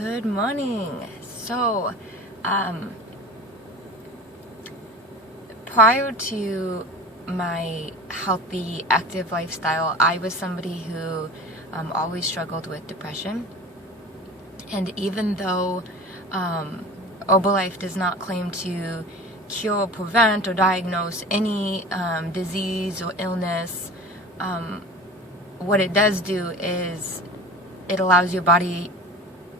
Good morning. So, prior to my healthy, active lifestyle, I was somebody who always struggled with depression. And even though Herbalife does not claim to cure, prevent, or diagnose any disease or illness, what it does do is it allows your body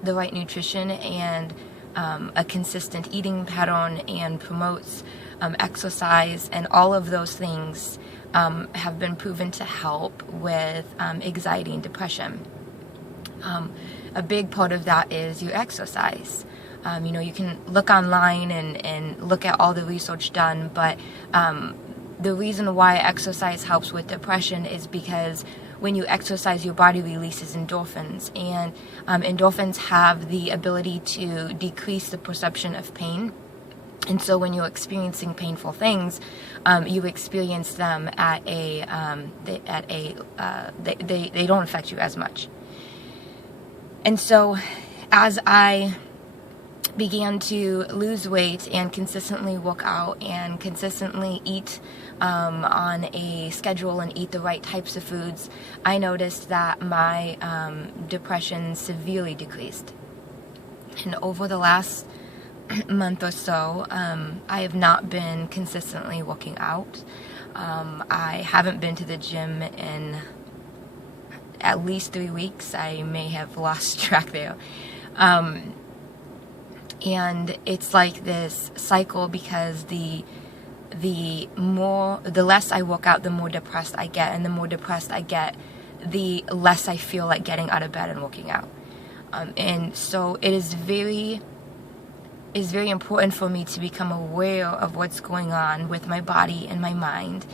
the right nutrition and a consistent eating pattern, and promotes exercise, and all of those things have been proven to help with anxiety and depression. A big part of that is your exercise. You can look online and look at all the research done, but the reason why exercise helps with depression is because when you exercise, your body releases endorphins, and endorphins have the ability to decrease the perception of pain. And so when you're experiencing painful things, you experience them at they don't affect you as much. And so as I began to lose weight and consistently work out and consistently eat on a schedule and eat the right types of foods, I noticed that my depression severely decreased. And over the last month or so, I have not been consistently working out. I haven't been to the gym in at least 3 weeks. I may have lost track there. And it's like this cycle, because the less I work out, the more depressed I get, and the more depressed I get, the less I feel like getting out of bed and working out. And so it is very important for me to become aware of what's going on with my body and my mind,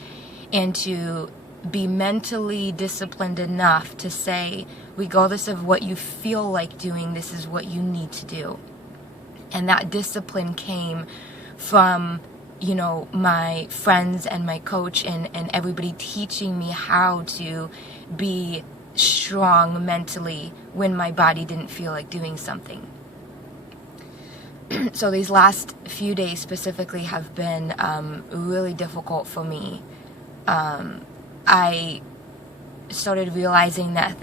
and to be mentally disciplined enough to say, regardless of what you feel like doing, this is what you need to do. And that discipline came from, my friends and my coach and everybody teaching me how to be strong mentally when my body didn't feel like doing something. So these last few days specifically have been really difficult for me. I started realizing that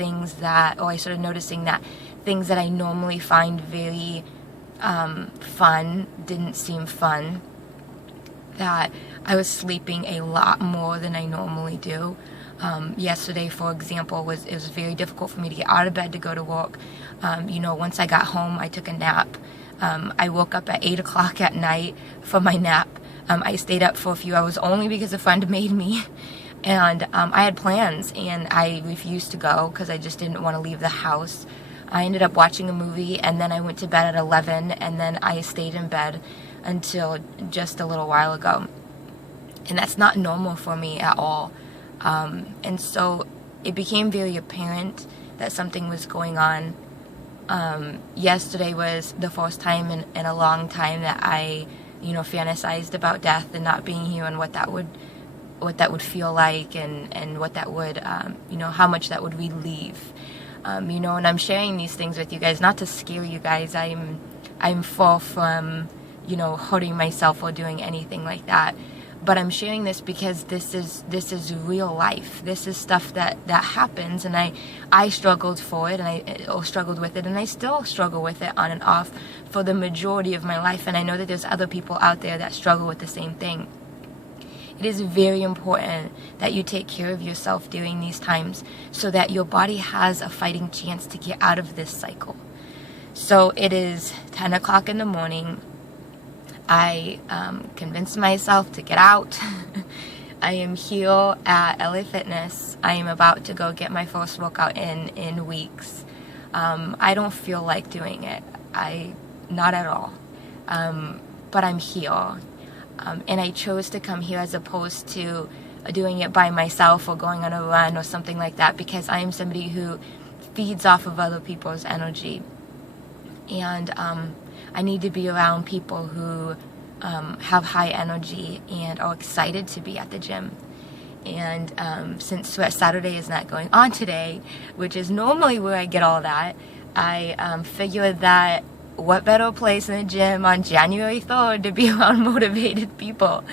I started noticing that things that I normally find very fun didn't seem fun. That I was sleeping a lot more than I normally do. Yesterday, for example, it was very difficult for me to get out of bed to go to work. Once I got home, I took a nap. I woke up at 8 o'clock at night for my nap. I stayed up for a few hours only because a friend made me. And I had plans, and I refused to go because I just didn't want to leave the house. I ended up watching a movie, and then I went to bed at 11, and then I stayed in bed until just a little while ago. And that's not normal for me at all. And so it became very apparent that something was going on. Yesterday was the first time in a long time that I, fantasized about death and not being here, and what that would feel like, and what that would, how much that would relieve. And I'm sharing these things with you guys not to scare you guys. I'm far from, hurting myself or doing anything like that. But I'm sharing this because this is real life. This is stuff that happens, and I struggled for it, or struggled with it, and I still struggle with it on and off for the majority of my life. And I know that there's other people out there that struggle with the same thing. It is very important that you take care of yourself during these times, so that your body has a fighting chance to get out of this cycle. So it is 10 o'clock in the morning. I convinced myself to get out. I am here at LA Fitness. I am about to go get my first workout in weeks. I don't feel like doing it. Not at all. But I'm here. And I chose to come here as opposed to doing it by myself or going on a run or something like that, because I am somebody who feeds off of other people's energy. And I need to be around people who have high energy and are excited to be at the gym. And since Saturday is not going on today, which is normally where I get all that, I figured that what better place in the gym on January 3rd to be around motivated people.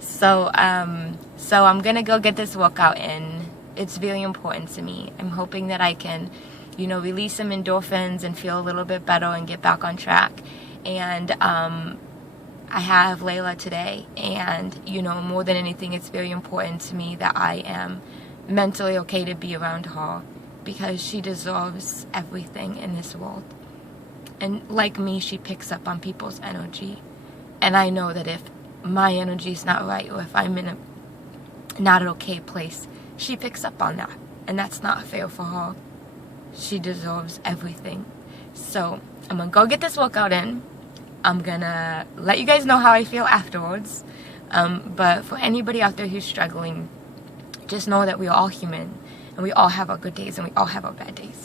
So I'm gonna go get this workout in. It's very important to me. I'm hoping that I can, release some endorphins and feel a little bit better and get back on track. And I have Layla today, and more than anything, it's very important to me that I am mentally okay to be around her, because she deserves everything in this world. And like me, she picks up on people's energy. And I know that if my energy is not right, or if I'm in a not an okay place, she picks up on that. And that's not fair for her. She deserves everything. So I'm going to go get this workout in. I'm going to let you guys know how I feel afterwards. But for anybody out there who's struggling, just know that we are all human. And we all have our good days and we all have our bad days.